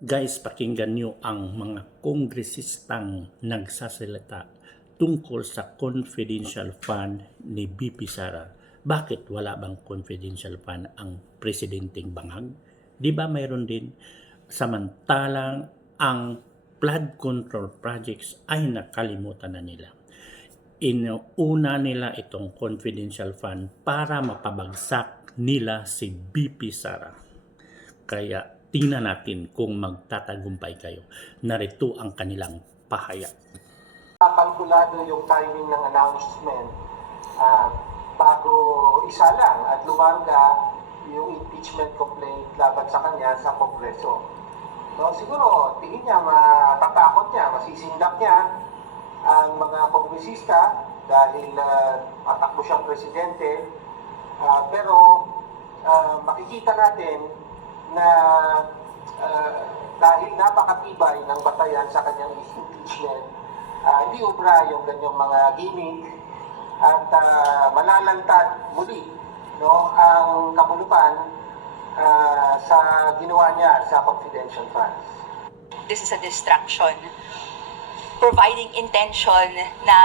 Guys, pakinggan nyo ang mga kongresistang nagsasalita tungkol sa confidential fund ni BP Sara. Bakit wala bang confidential fund ang presidenteng Bangag? Di ba mayroon din? Samantalang ang flood control projects ay nakalimutan na nila. Inuuna nila itong confidential fund para mapabagsak nila si BP Sara. Kaya tingnan natin kung magtatagumpay kayo. Narito ang kanilang pahayag. Kalkulado yung timing ng announcement bago isa lang at lumangga yung impeachment complaint laban sa kanya sa Kongreso. So, siguro, tingin niya, matatakot niya, masisindak niya ang mga kongresista dahil patakbo siyang presidente. Pero makikita natin na dahil napakatibay ng batayan sa kanyang impeachment, hindi ubra yung ganyang mga gimmick at malalantad muli ang kamulupan sa ginawa niya sa confidential funds. This is a distraction, providing intention na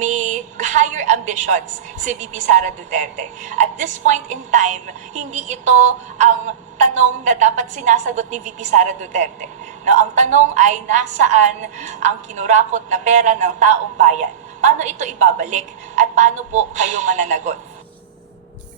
may higher ambitions si VP Sara Duterte. At this point in time, hindi ito ang tanong na dapat sinasagot ni VP Sara Duterte. No, ang tanong ay nasaan ang kinurakot na pera ng taong bayan? Paano ito ibabalik at paano po kayo mananagot?